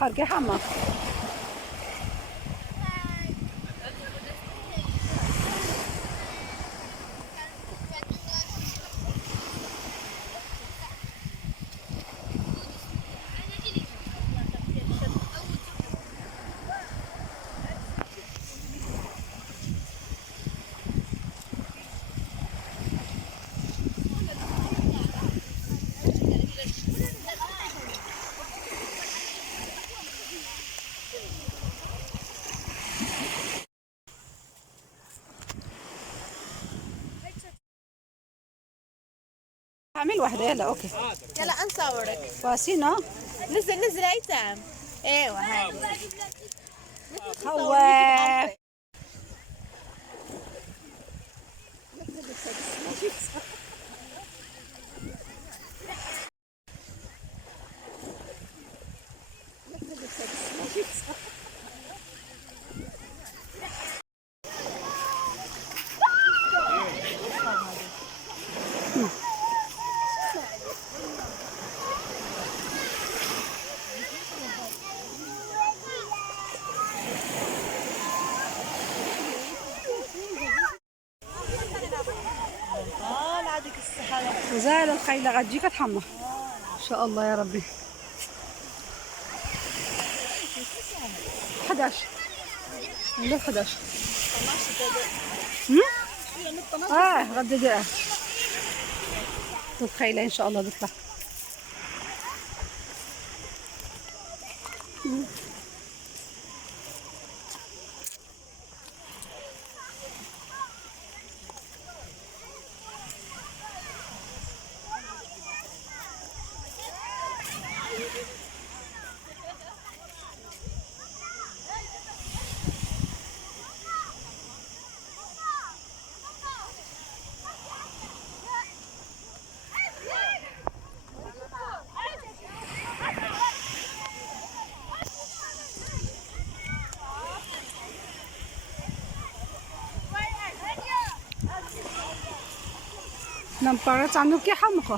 حركي حما اعمل واحدة. يلا اوكي يلا انصورك. واسينا نزل ايتام. ايوه هاي هو وزال الخيلة غتجيك تحمى ان شاء الله يا ربي. 11 ولا 11 غدا دقة الخيلة ان شاء الله تطلع. Namparat ano kaya hamo ko?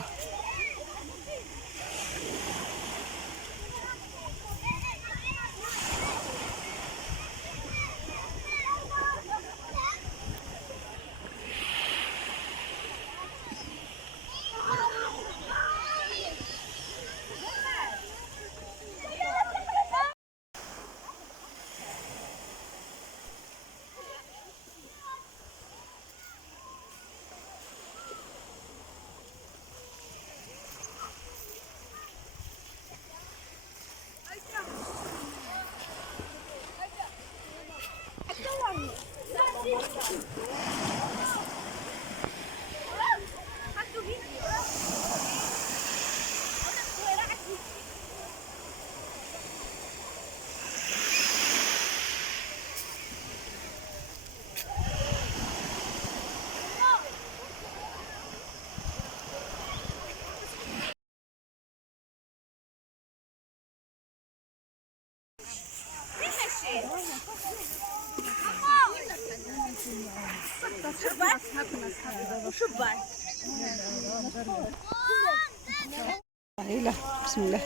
هيلا بسم الله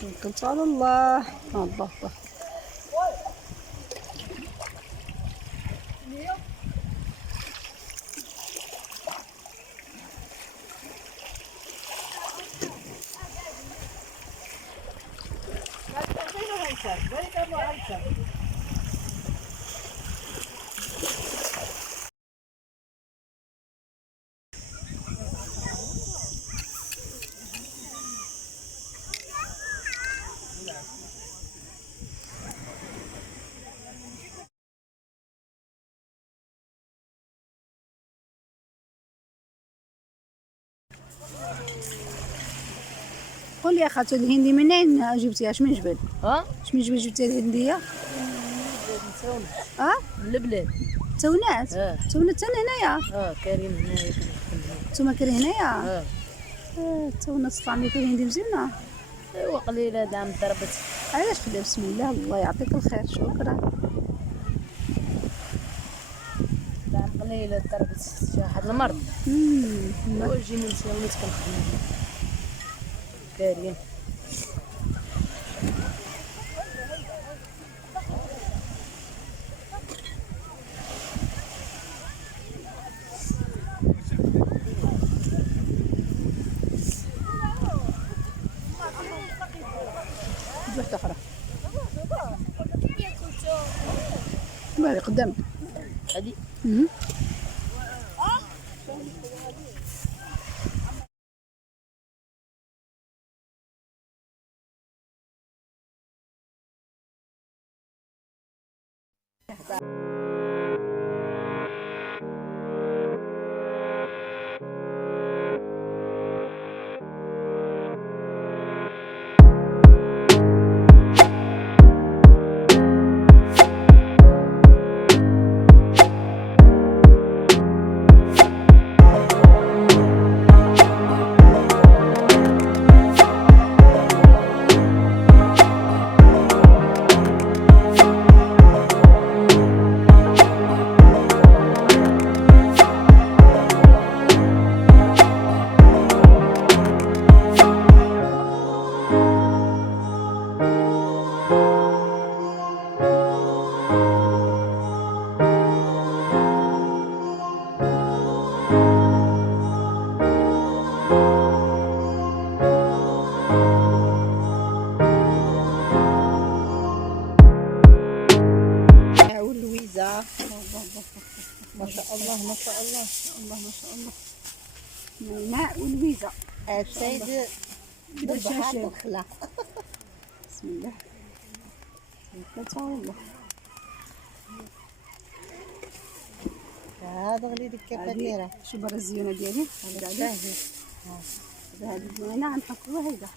توكلت على الله. الله الله قول لي اخاتو الهندي منين جبتيها؟ اش من جبل؟ ها اش من جبل جبتي الهنديه؟ من البلاد. تونات؟ تونات حتى هنايا؟ كاين هنايا. نتوما كاين هنايا؟ اه تونات طعمي كاين هندي مزيانه. ايوا قليله دعم ضربت. علاش خليها؟ بسم الله، الله يعطيك الخير، شكرا. دعم قليله ضربت شي واحد المرض. وجيني نمشيو وليت كنخدم كارين. واحده اخرى بالي قدام. هادي ولويزا، ما شاء الله ما شاء الله الله ما شاء الله. ميناء ولويزا السيد بالبحر بالشاشة. الخلا. بسم الله توكلت على الله. هذا غليظ كيف هادي دايره شو برا الزيونه ديالي باهي. هذه الزيونه غنحطوها هيدا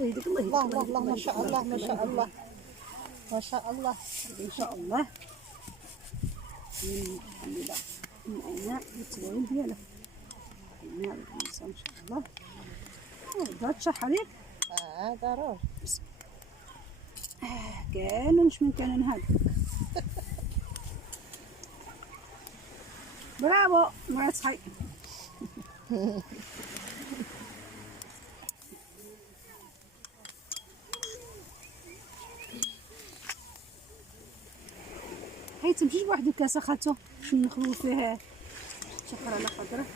يهديك الله. الله الله الله ما شاء الله ما شاء الله ما شاء الله ان شاء الله. الحمد لله من اين التلوين ديالها ميناء ولويزا ان شاء الله. بغات تشرح عليك ضروري. كان مش من كان هذا. برافو مرات خي. هاي تمشيش بواحد الكاسه خالتو باش نخلو فيه شكرا على خاطرك.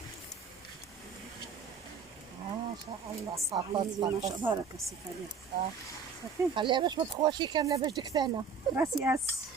ما شاء الله صافط ما شاء صافط. بارك السي عليك. صافي خليها باش ما تخواشي كامله باش دكتانه. راسي اس